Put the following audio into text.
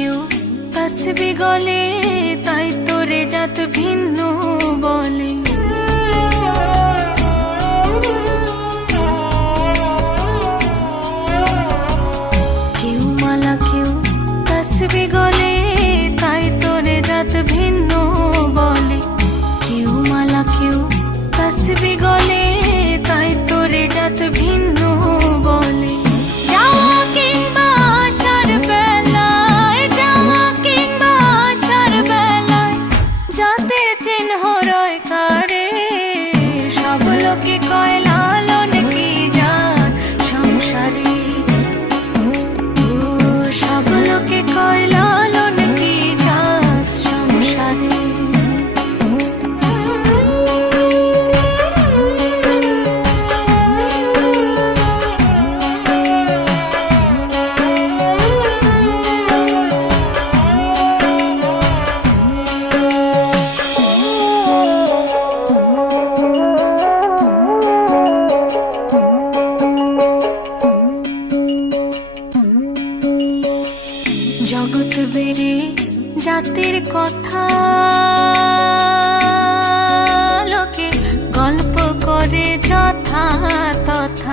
কেউ তসবি গলে, তাই তোরে জাত ভিন্ন বলে। কেউ মালা কেউ তসবি গলে, তাই তোরে জাত ভিন্ন বলে। কেউ মালা কেউ তসবি গলে, তাই তোরে জাত ভিন্ন বলে। যাওয়া কিংবা আসার বেলায়, যাওয়া কিংবা আসার বেলায় জাতের চিহ্ন রয় কারে। সব লোকে কয় লালন কি জাত সংসারে। ও সব লোকে কয় লালন কি জাত সংসারে। জগৎ বেড়ে জাতির কথা লোকে গল্প করে যথা তথা।